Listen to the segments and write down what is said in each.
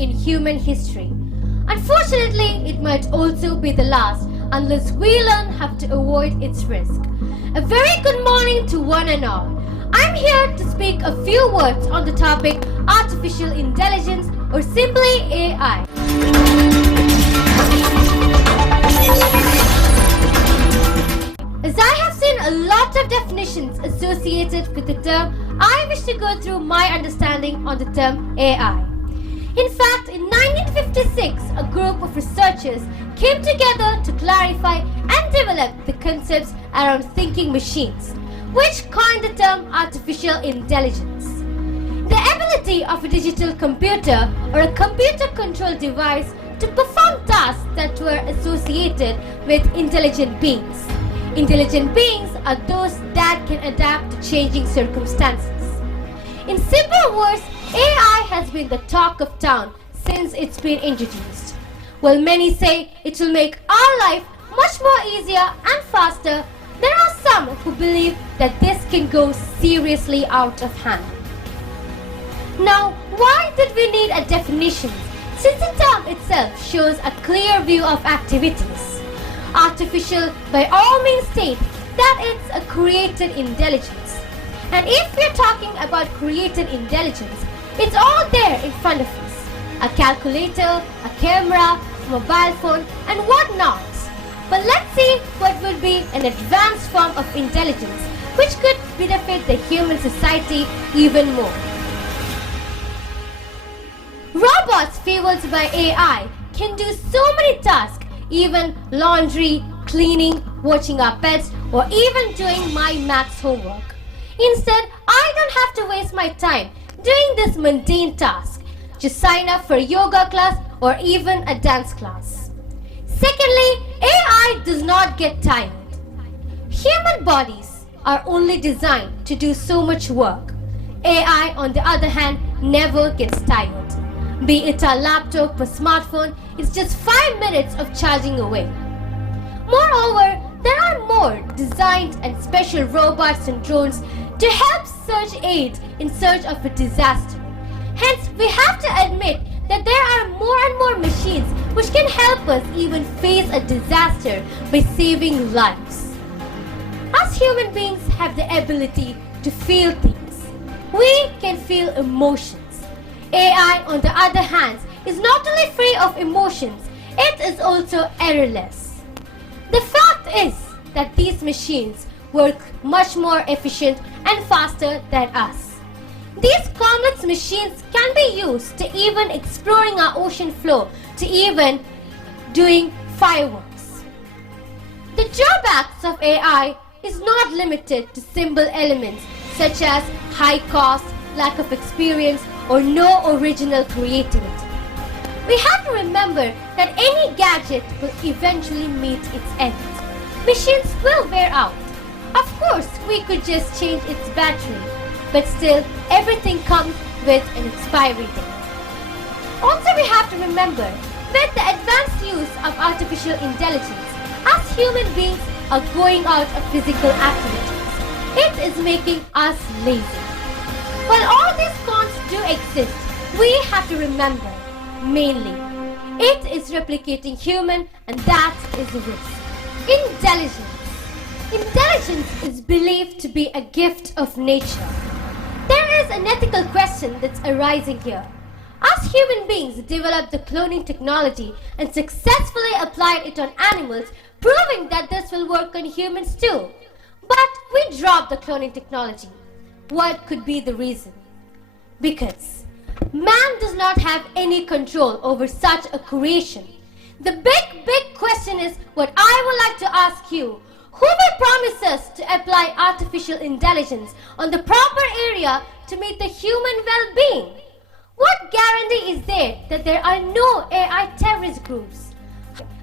in human history. Unfortunately, it might also be the last unless we learn how to avoid its risk. A very good morning to one and all. I'm here to speak a few words on the topic artificial intelligence or simply AI. As I have seen a lot of definitions associated with the term, I wish to go through my understanding on the term AI. In fact, in 1956, a group of researchers came together to clarify and develop the concepts around thinking machines, which coined the term artificial intelligence. The ability of a digital computer or a computer-controlled device to perform tasks that were associated with intelligent beings. Intelligent beings are those that can adapt to changing circumstances. In simple words, AI has been the talk of town since it's been introduced. While many say it will make our life much more easier and faster, there are some who believe that this can go seriously out of hand. Now, why did we need a definition, since the term itself shows a clear view of activities? Artificial by all means states that it's a created intelligence. And if we're talking about created intelligence, it's all there in front of us. A calculator, a camera, a mobile phone, and whatnot. But let's see what would be an advanced form of intelligence which could benefit the human society even more. Robots fueled by AI can do so many tasks, even laundry, cleaning, watching our pets, or even doing my maths homework. Instead, I don't have to waste my time doing this mundane task. Just sign up for a yoga class or even a dance class. Secondly, AI does not get tired. Human bodies are only designed to do so much work. AI, on the other hand, never gets tired. Be it a laptop or smartphone, it's just 5 minutes of charging away. Moreover, there are more designed and special robots and drones to help search aid in search of a disaster. Hence, we have to admit that there are more and more machines which can help us even face a disaster by saving lives. As human beings have the ability to feel things, we can feel emotions. AI, on the other hand, is not only free of emotions, it is also errorless. The fact is that these machines work much more efficient and faster than us. These complex machines can be used to even exploring our ocean floor, to even doing fireworks. The drawbacks of AI is not limited to simple elements such as high cost, lack of experience, or no original creativity. We have to remember that any gadget will eventually meet its end. Machines will wear out. Of course, we could just change its battery, but still, everything comes with an expiry date. Also, we have to remember, with the advanced use of artificial intelligence, as human beings are going out of physical activities, it is making us lazy. While all these cons do exist, we have to remember, mainly, it is replicating human, and that is a risk. Intelligence. Intelligence is believed to be a gift of nature. There is an ethical question that's arising here. As human beings developed the cloning technology and successfully applied it on animals, proving that this will work on humans too. But we dropped the cloning technology. What could be the reason? Because man does not have any control over such a creation. The big question is what I would like to ask you. Who will promise us to apply artificial intelligence on the proper area to meet the human well-being? What guarantee is there that there are no AI terrorist groups?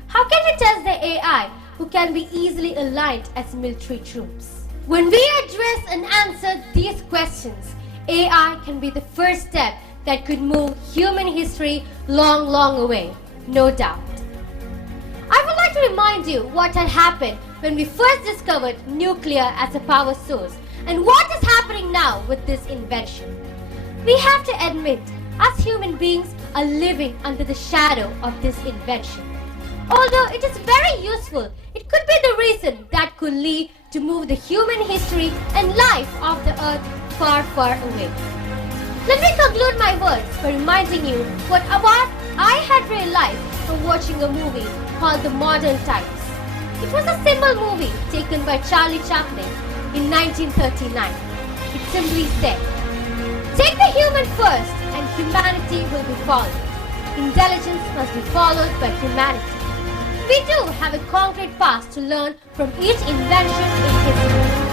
How can we test the AI who can be easily aligned as military troops? When we address and answer these questions, AI can be the first step that could move human history long away, no doubt. I would like to remind you what had happened when we first discovered nuclear as a power source and what is happening now with this invention. We have to admit, as human beings, are living under the shadow of this invention. Although it is very useful, it could be the reason that could lead to move the human history and life of the earth far, far away. Let me conclude my words by reminding you what I had realized from watching a movie called The Modern Times. It was a simple movie taken by Charlie Chaplin in 1939. It simply said, "Take the human first and humanity will be followed. Intelligence must be followed by humanity." We do have a concrete past to learn from each invention in history.